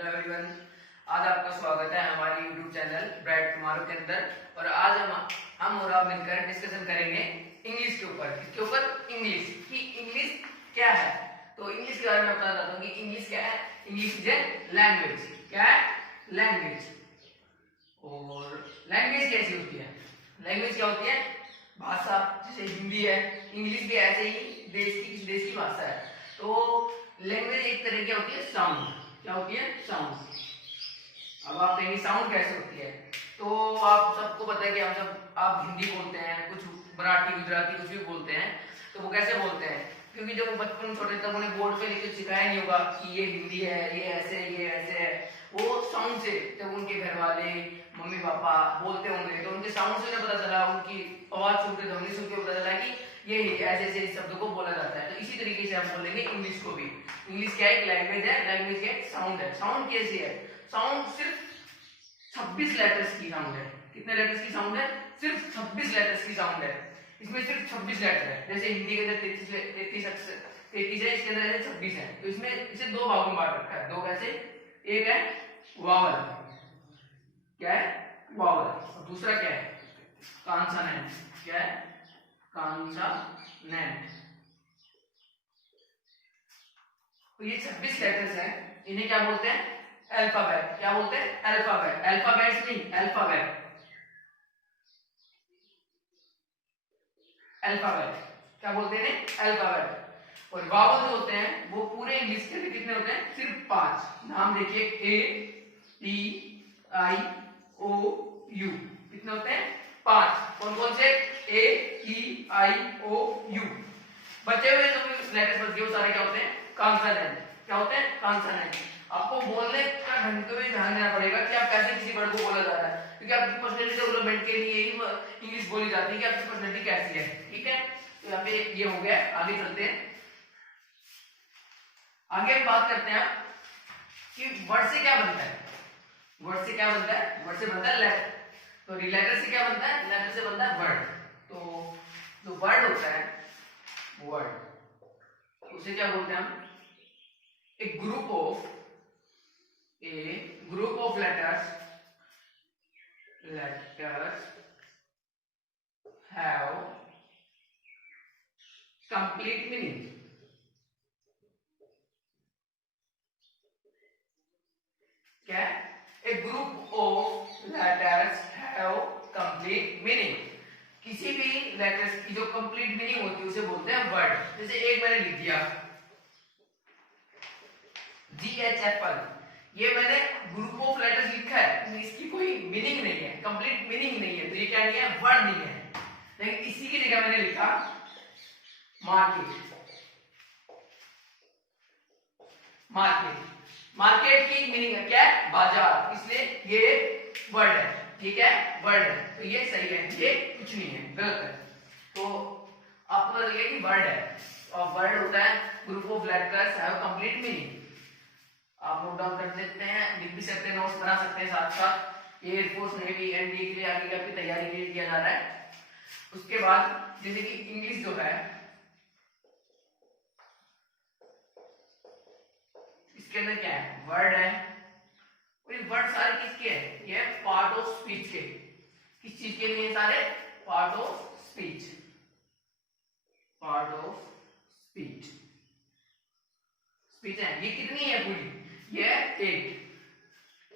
Hello everyone, आज आपका स्वागत है हमारी यूट्यूब चैनल ब्राइट टुमारो के अंदर। और आज हम और आप मिलकर डिस्कशन करेंगे इंग्लिश के ऊपर। किसके ऊपर? इंग्लिश की। इंग्लिश क्या है? तो इंग्लिश के बारे में बताना चाहता हूँ कि इंग्लिश क्या है। English is a language. क्या है? लैंग्वेज। और लैंग्वेज कैसी होती है? लैंग्वेज क्या होती है? भाषा। जैसे हिंदी है, इंग्लिश भी ऐसे ही किसी देश की भाषा है। तो लैंग्वेज एक तरह की होती है साउंड। क्या होती है? साउंड। अब आप कहेंगे साउंड कैसे होती है? तो आप सबको पता है कि हम सब आप हिंदी बोलते हैं, कुछ मराठी गुजराती कुछ भी बोलते हैं, तो वो कैसे बोलते हैं? क्योंकि जब बचपन में छोटे तब उन्हें बोर्ड पे लिख के सिखाया नहीं होगा कि ये हिंदी है, ये ऐसे है। वो साउंड से जब उनके घर वाले मम्मी पापा बोलते होंगे तो उनके साउंड से उन्हें पता चला, उनकी आवाज सुन के ध्वनि सुन के पता चला कि ये ऐसे ऐसे शब्दों को बोला जाता है। तो इसी तरीके से हम बोलेंगे इंग्लिश को भी। इंग्लिश क्या एक लैंग्वेज है, लैंग्वेज क्या एक साउंड है। साउंड कैसी है? साउंड सिर्फ 26 लेटर्स की साउंड है। कितने लेटर्स की साउंड है? सिर्फ 26 लेटर्स की साउंड है। इसमें सिर्फ 26 लेटर है। जैसे हिंदी के अंदर 33 है, इसके अंदर ऐसे 26 है। तो इसमें इसे दो भागों में बांट रखा है। दो कैसे? एक है वावल। क्या है? वावल। और दूसरा क्या है? कॉन्सोनेंट। क्या है? कॉन्सोनेंट। तो ये 26 लेटर्स हैं, इन्हें क्या बोलते हैं? अल्फाबेट। क्या बोलते हैं? अल्फाबेट। अल्फाबेट्स नहीं, अल्फाबेट। अल्फाबेट क्या बोलते हैं? अल्फाबेट। और वावल जो होते हैं वो पूरे इंग्लिश के लिए कितने होते हैं? सिर्फ 5। नाम देखिए, ए ई आई ओ यू। कितने होते हैं? 5। कौन कौन से? ए ई आई ओ यू। बचे हुए जो भी लेटर्स बच गए वो सारे क्या होते हैं? कॉन्सोनेंट। क्या होते हैं? कॉन्सोनेंट। आपको बोलने का ढंग को भी ध्यान देना पड़ेगा कि आप कैसे किसी वर्ड को बोला जा रहा है, क्योंकि आपकी पर्सनैलिटी डेवलपमेंट के लिए ही इंग्लिश बोली जाती है कि आपकी पर्सनैलिटी कैसी है। ठीक है, तो यहाँ पे ये हो गया। आगे चलते हैं। आगे हम बात करते हैं कि वर्ड से क्या बनता है। वर्ड से क्या बनता है? वर्ड से बनता है लेटर। तो लेटर से क्या बनता है? लेटर से बनता है वर्ड। तो जो वर्ड होता है, वर्ड, उसे क्या बोलते हैं हम? A group of letters have complete meaning. क्या? A group of letters have complete meaning. किसी भी लेटर्स की जो कंप्लीट मीनिंग होती है उसे बोलते हैं वर्ड। जैसे एक मैंने लिख दिया GHFL, ये मैंने ग्रुप ऑफ लेटर्स लिखा है, इसकी कोई मीनिंग नहीं है, कंप्लीट मीनिंग नहीं है, तो ये क्या नहीं है? वर्ड नहीं है। लेकिन इसी की जगह मैंने लिखा मार्केट। मार्केट, मार्केट की मीनिंग है क्या? बाजार, इसलिए ये वर्ड है। ठीक है, वर्ड है, तो ये सही है, ये कुछ नहीं है, गलत है। तो आपको पता लगे कि वर्ड है, और वर्ड होता है group of letters have complete meaning. आप नोट डाउन कर लेते हैं, लिख भी सकते हैं, नोट्स बना सकते हैं साथ साथ। ये एयरफोर्स नेवी एनडीए के लिए आगे की आपकी तैयारी के लिए किया जा रहा है। उसके बाद जैसे कि इंग्लिश जो है, इसके अंदर क्या है? वर्ड है। वर्ड सारे किसके हैं? ये पार्ट ऑफ स्पीच के। किस चीज के लिए? सारे part of speech. Part of speech, speech है। ये कितनी है पूरी? ये 8।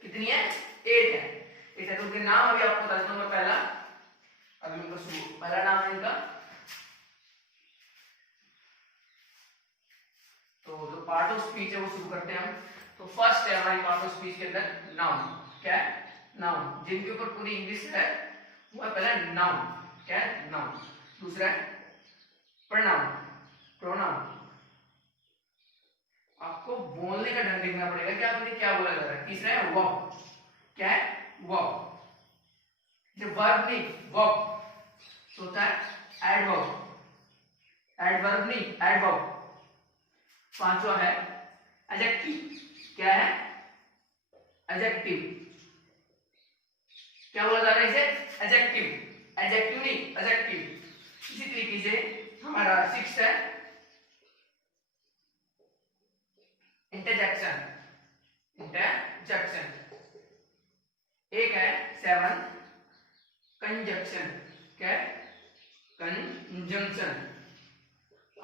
कितनी है? 8 है। 8 है। तो उनके नाम अभी आपको बता देता हूं मैं। पहला, अभी उनका पहला नाम है इनका। तो जो पार्ट ऑफ स्पीच है वो शुरू करते हैं हम। तो फर्स्ट है हमारी पार्ट ऑफ स्पीच के अंदर नाउन। क्या है? नाउन। जिनके ऊपर पूरी इंग्लिश है वो है पहला नाउन। क्या है? नाउन। दूसरा है प्रोनाउन। प्रोनाउन आपको बोलने का ढंग देखना पड़ेगा कि आपने क्या बोला जा रहा है। तीसरा है वर्ब। क्या है? वर्ब। जो वर्ब नहीं, वर्ब। चौथा है एडवर्ब। एडवर्ब नहीं, एडवर्ब। पांचवा है एडजेक्टिव। क्या है? एडजेक्टिव। क्या बोला जा रहा है इसे? एडजेक्टिव। एडजेक्टिव नहीं, एडजेक्टिव। इसी तरीके से हमारा 6 है इंटरजेक्शन। इंटरजेक्शन कंजक्शन, एक है 7 कंजक्शन, क्या है? कंजंक्शन।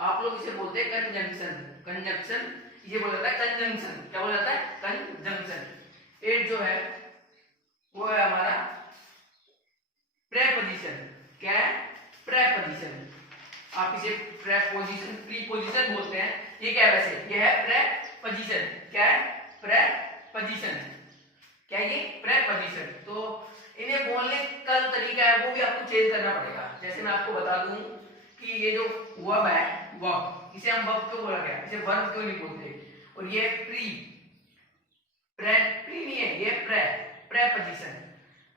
आप लोग इसे बोलते हैं कंजंक्शन, कंजंक्शन, ये बोला जाता है कंजंक्शन। क्या बोला जाता है? कंजंक्शन। 8 जो है वो है हमारा प्रेपोजिशन। क्या है? प्रेपोजिशन। आप इसे प्रेपोजिशन, प्रीपोजिशन बोलते हैं। ये क्या है वैसे? ये है प्रेपोजिशन। क्या है? प्रेपोजिशन। क्या है ये? प्रेपोजिशन। तो इन्हें बोलने का तरीका है वो भी आपको चेंज करना पड़ेगा। जैसे मैं आपको बता दूं कि ये जो वर्ब है, वर्ब, इसे हम वर्ब क्यों बोला गया? इसे वर्ब क्यों नहीं बोलते? और ये प्री, प्री नहीं है, ये प्रेपोजिशन।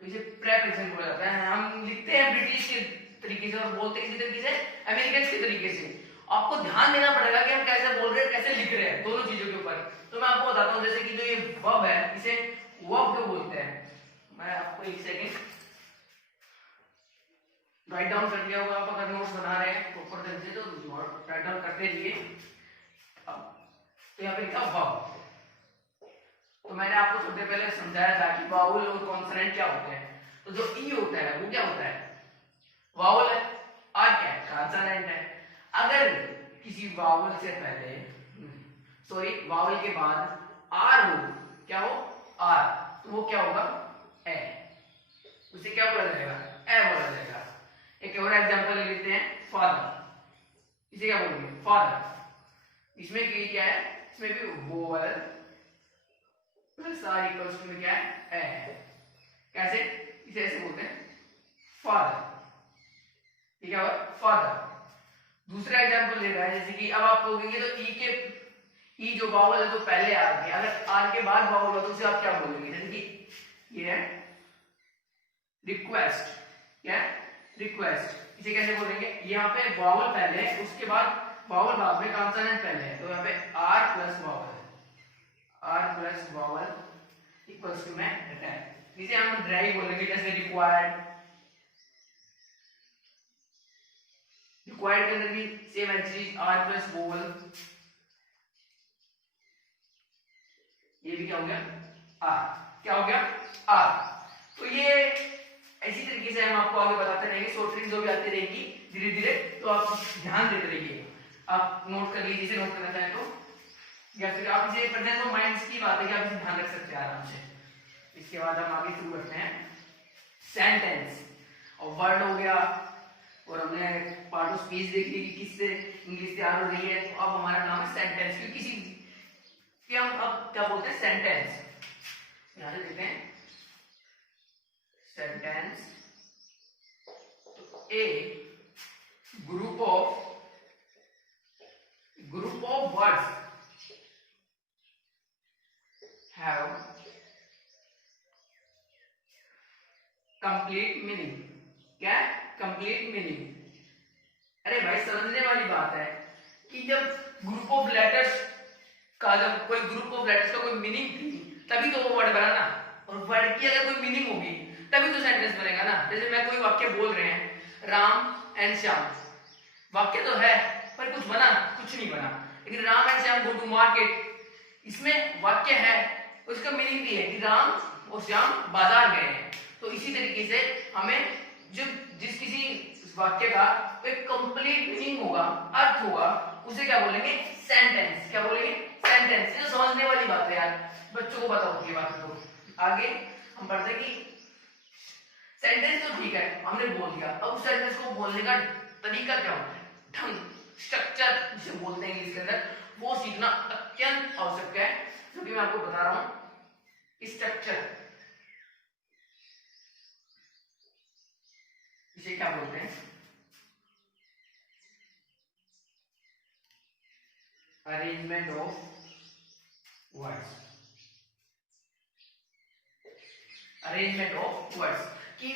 तो इसे प्रेपोजिशन बोला जाता है। हम लिखते हैं ब्रिटिश के तरीके से और बोलते हैं किसी तरीके से, अमेरिकन के तरीके से। आपको ध्यान देना पड़ेगा कि हम कैसे बोल रहे हैं, कैसे लिख रहे हैं, दोनों चीजों के ऊपर। तो मैं आपको बताता हूँ, जैसे कि जो ये वर्ब है इसे वर्ब क्यों बोलते हैं। मैं आपको एक सेकेंड राइट डाउन कर लिया होगा। आप अगर नोट्स बना रहे हैं प्रॉपर ढंग से तो राइट डाउन करते रहिए। तो यहाँ पे लिखा वर्ब। तो मैंने आपको सबसे पहले समझाया था कि वावल और कॉन्सोनेंट क्या होते हैं। तो जो ई होता है वो क्या होता है? वावल है। आर क्या है? कॉन्सोनेंट है। अगर किसी वावल से पहले, सॉरी, वावल के बाद आर हो, क्या हो? आर, तो वो क्या होगा? ए। उसे क्या बोला जाएगा? ए बोला जाएगा। एक और एग्जांपल ले लेते हैं, फादर। इसे क्या बोलेंगे? फादर। इसमें भी क्या है? इसमें भी vowel plus R equals to में क्या है? ए। कैसे? इसे ऐसे बोलते हैं फादर। ठीक है? फादर। दूसरा एग्जांपल ले रहा है, जैसे कि अब आप कहोगे तो ई के, ई जो वावल है तो पहले आ गया, अगर आर के बाद वावल हो तो उसे आप क्या बोलेंगे? जैसे कि ये है रिक्वेस्ट। क्या है? रिक्वेस्ट। इसे कैसे बोलेंगे? यहाँ पे वावल पहले है, उसके बाद वावल बाद में, कॉन्सोनेंट पहले है। तो यहाँ पे R plus vowel, R plus vowel equals to में रिटर्न। इसे हम ड्राइव बोलेंगे। जैसे रिक्वायर्ड, रिक्वायर्ड के अंदर भी सेम चीज, आर प्लस वावल। ये भी क्या हो गया? आर। क्या हो गया? आर। तो ये इसी तरीके से हम आपको आगे बताते रहेंगे, शॉर्ट ट्रिक्स जो भी आती रहेगी धीरे धीरे। तो आप ध्यान देते रहिए, आप नोट कर लीजिए, नोट करना चाहें तो, या फिर आप इसे प्रेजेंस ऑफ माइंड की बात है कि आप इसे ध्यान रख सकते हैं आराम से। इसके बाद हम आगे शुरू करते हैं सेंटेंस। और वर्ड हो गया, और हमने पार्ट ऑफ स्पीच देख ली कि किससे इंग्लिश तैयार हो रही है। तो अब हमारा नाम है सेंटेंस। क्योंकि किसी कि हम अब क्या बोलते हैं? सेंटेंस। यहां से देखते हैं sentence, a group of words have complete meaning. क्या? Complete meaning. अरे भाई, समझने वाली बात है कि जब ग्रुप ऑफ लेटर्स का, जब कोई ग्रुप ऑफ लेटर्स का कोई मीनिंग थी तभी तो वो वर्ड बना ना। और वर्ड की अगर कोई मीनिंग होगी तभी तो सेंटेंस बनेगा ना। जैसे मैं कोई वाक्य बोल रहे हैं, राम एंड श्याम, वाक्य तो है पर कुछ बना? कुछ नहीं बना। लेकिन Ram and Shyam go to market, इसमें वाक्य है, उसका मीनिंग भी है कि राम और श्याम बाजार गए हैं। तो इसी तरीके से हमें जो जिस किसी वाक्य का एक कंप्लीट मीनिंग होगा, अर्थ होगा, उसे क्या बोलेंगे? सेंटेंस। क्या बोलेंगे? सेंटेंस। ये समझने वाली बात है यार, बच्चों को पता होती है बात। तो आगे हम पढ़ते हैं कि सेंटेंस तो ठीक है, हमने बोल दिया। अब उस सेंटेंस को बोलने का तरीका क्या होता है, ढंग, स्ट्रक्चर जिसे बोलते हैं इंग्लिश के अंदर, वो सीखना अत्यंत आवश्यक है। जो कि मैं आपको बता रहा हूं, स्ट्रक्चर इसे क्या बोलते हैं? Arrangement of words. Arrangement of words कि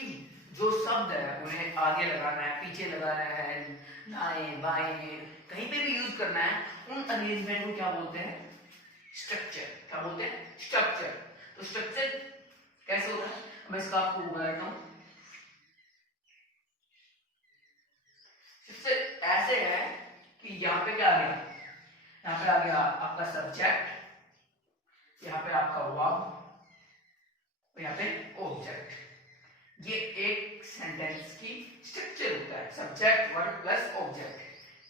जो शब्द है उन्हें आगे लगाना है, पीछे लगाना है, दाएं बाएं कहीं पे भी यूज करना है, उन अरेंजमेंट को क्या बोलते हैं? स्ट्रक्चर। क्या बोलते हैं? स्ट्रक्चर। तो स्ट्रक्चर कैसे होता है, मैं इसका आपको बताता हूं। सबसे ऐसे है कि यहाँ पे क्या आ गया? यहाँ पे आ गया आपका सब्जेक्ट, यहाँ पे आपका वर्ब, और यहाँ पे ऑब्जेक्ट। ये एक सेंटेंस की स्ट्रक्चर होता है, सब्जेक्ट वर्ब प्लस ऑब्जेक्ट।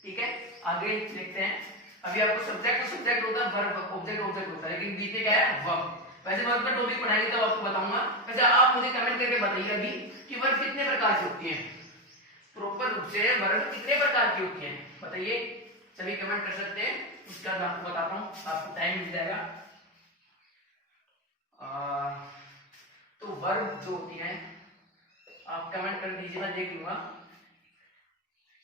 ठीक है, आगे लिखते हैं। अभी आपको सब्जेक्ट तो सब्जेक्ट होता है, वर्ब ऑब्जेक्ट ऑब्जेक्ट होता है, लेकिन बीते क्या है वर्ब। वैसे वर्ब का टॉपिक पढ़ाएंगे तब आपको बताऊंगा। वैसे आप मुझे कमेंट करके बताइए अभी कि वर्ब कितने प्रकार की होती है, प्रॉपर रूप से वर्ब कितने प्रकार की होती है, बताइए। सभी कमेंट कर सकते हैं, उसका मैं आपको बताता हूँ, आपको टाइम मिल जाएगा। तो वर्ब जो होती है आप कमेंट कर दीजिए, मैं देख लूंगा।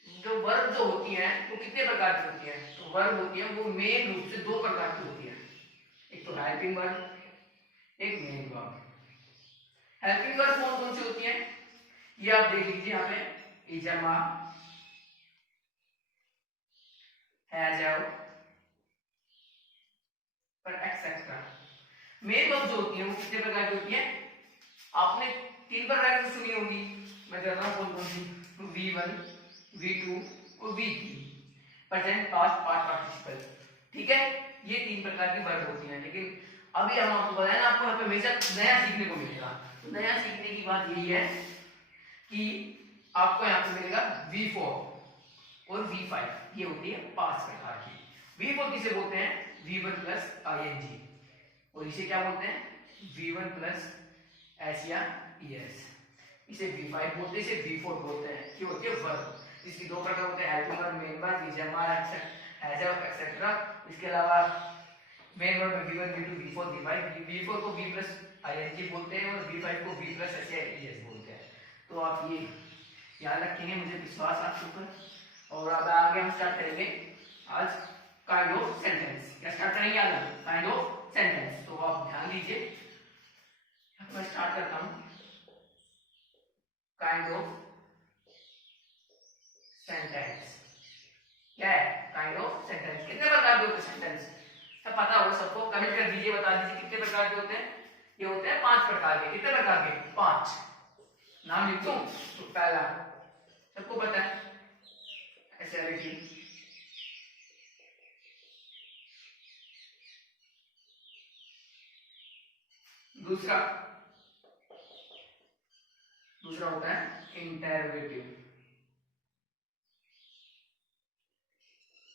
जो वर्ब जो होती है वो कितने प्रकार की होती है, तो वर्ब होती है वो मेन रूप से दो प्रकार की होती है, एक तो हेल्पिंग वर्ब, एक मेन वर्ब। हेल्पिंग वर्ब कौन कौन सी होती है ये आप देख लीजिए यहाँ पे, इजमा, हैव और एक्सेट्रा। मेन वर्ब जो होती है वो कितने प्रकार की होती है, आपने तीन प्रकार की सुनी होगी, मैं कहता हूँ कौन कौन सी, V1, V2 और V3, present past past participle. ठीक है, ये तीन प्रकार की वर्ब होती हैं। लेकिन अभी हम आपको बताएं ना, आपको यहाँ पे हमेशा नया सीखने को मिलेगा। तो नया सीखने की बात यही है कि आपको यहाँ पे मिलेगा V4 और V5, ये होती है पांच प्रकार की। V4 किसे बोलते हैं, V1 प्लस ing, और इसे क्या बोलते हैं, V1 प्लस एस या ES। इसे V5 बोलते हैं, इसे V4 बोलते हैं। ये होती है वर्ब, इसकी दो प्रकार होते हैं, helping verb, main verb, is am, have etcetera. इसके अलावा मेन वर्ब में V1, V2, V4, V5। V4 को V प्लस ing बोलते हैं और V5 को V प्लस एस या ES बोलते हैं। तो आप ये याद रखेंगे, मुझे विश्वास है आपके ऊपर। और अब आगे हम स्टार्ट करेंगे आज काइंड ऑफ सेंटेंस। क्या स्टार्ट करेंगे आज, काइंड ऑफ सेंटेंस। तो आप ध्यान दीजिए, मैं स्टार्ट करता हूं। काइंड ऑफ सेंटेंस क्या है, काइंड ऑफ सेंटेंस कितने प्रकार के होते हैं सेंटेंस, सब पता होगा सबको, कमेंट कर दीजिए, बता दीजिए कितने प्रकार के होते हैं। ये होते हैं पांच प्रकार के। कितने प्रकार के, पांच। नाम लिख दूं, तो पहला सबको पता है, एसएलटी। दूसरा होता है इंटरोगेटिव,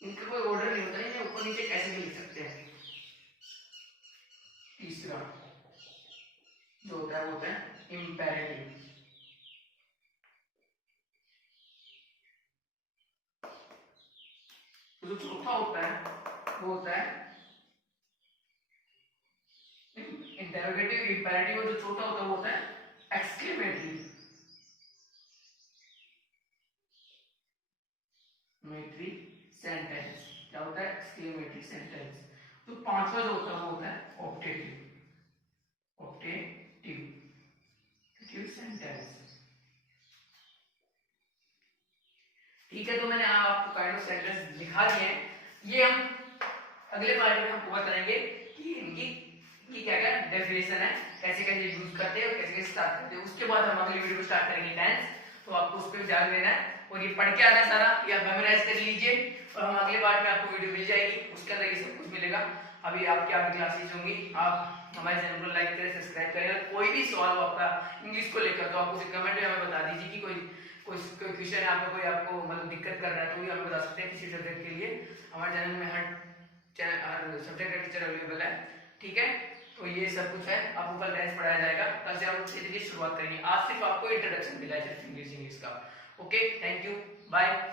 इनका कोई ऑर्डर नहीं होता, इन्हें ऊपर नीचे कैसे भी लिख सकते हैं। तीसरा जो होता है वो होता है इंपेरेटिव। जो चौथा होता है वो होता है इंटरोगेटिव, इंपेरेटिव, और जो चौथा होता है वो होता है एक्सक्लेमेटरी सेंटेंस। क्या होता है, एक्सक्लेमेटरी सेंटेंस। तो पांचवा जो होता है वो होता है ऑप्टेटिव, सेंटेंस। ठीक है, तो मैंने आपको काइंड ऑफ सेंटेंस लिखा दिए हैं। ये हम अगले पार्ट में आपको बताएंगे कि इनकी क्या क्या डेफिनेशन है, कैसे कैसे यूज करते हैं और कैसे कैसे स्टार्ट करते हैं। उसके बाद हम अगली वीडियो स्टार्ट करेंगे टेंस, तो आपको उस पर ध्यान देना है और ये पढ़ के आना सारा, ये आप मेमोराइज कर लीजिए और हम अगले पार्ट में आपको वीडियो मिल जाएगी, उसके अंदर ये सब कुछ मिलेगा। अभी आपकी क्लासेज होंगी, आप हमारे चैनल को लाइक करें, सब्सक्राइब करें। कोई भी सवाल हो आपका इंग्लिश को लेकर तो आप उसे कमेंट में हमें बता दीजिए कि कोई क्वेश्चन है आपका, कोई आपको मतलब दिक्कत कर रहा है तो भी हमें बता सकते हैं। किसी सब्जेक्ट के लिए हमारे चैनल में हर सब्जेक्ट का टीचर अवेलेबल है। ठीक है, तो ये सब कुछ है, आपको कल टेंस पढ़ाया जाएगा, कल से हम धीरे धीरे शुरुआत करेंगे। आज सिर्फ आपको इंट्रोडक्शन मिला है सिर्फ इंग्लिश का। Okay, thank you, bye.